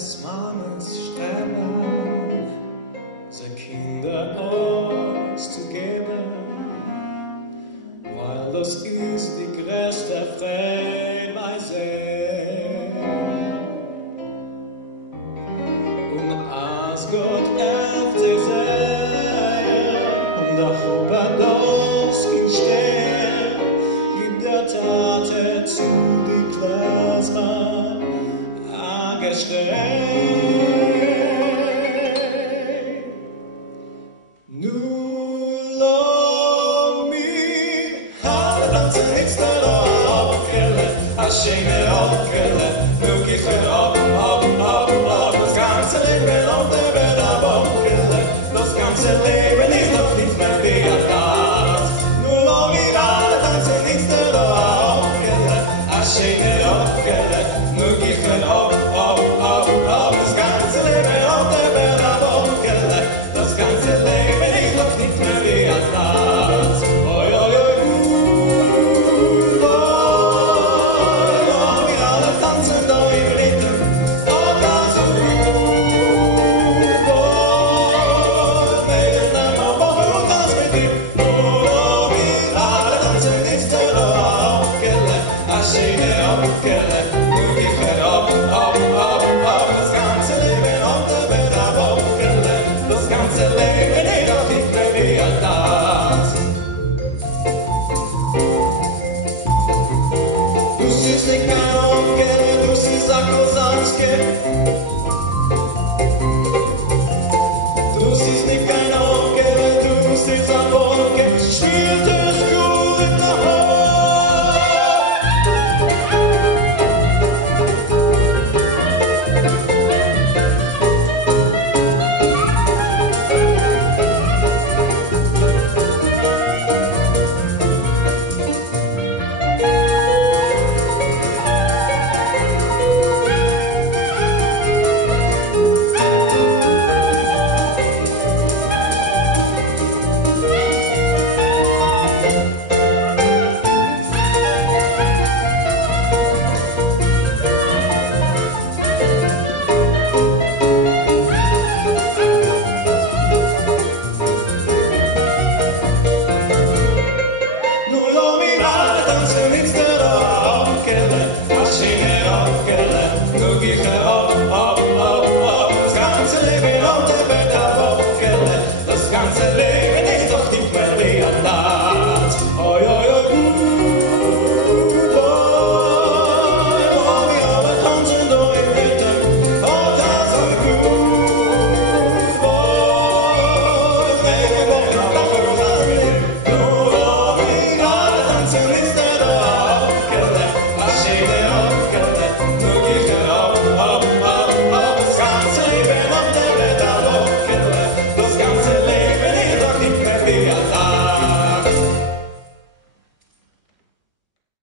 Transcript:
des Mannes sterben, seine Kinder auszugeben, weil das ist die größte Freude bei sich. Und als Gott öffnet und der Hopados in Stern, gibt der Tate zu die Plasma angestellt. Schöne Aufquelle, nur geh ab, das ganze Leben auf der Welt abquelle, das ganze Leben ist doch nicht mehr wie das. Nur noch gerade tanzen nichts der Aufquelle, schöne Aufquelle, nur geh ab, das ganze Leben auf der Welt abquelle, das ganze Leben ist doch nicht mehr wie das. Oi, oi, oi. Live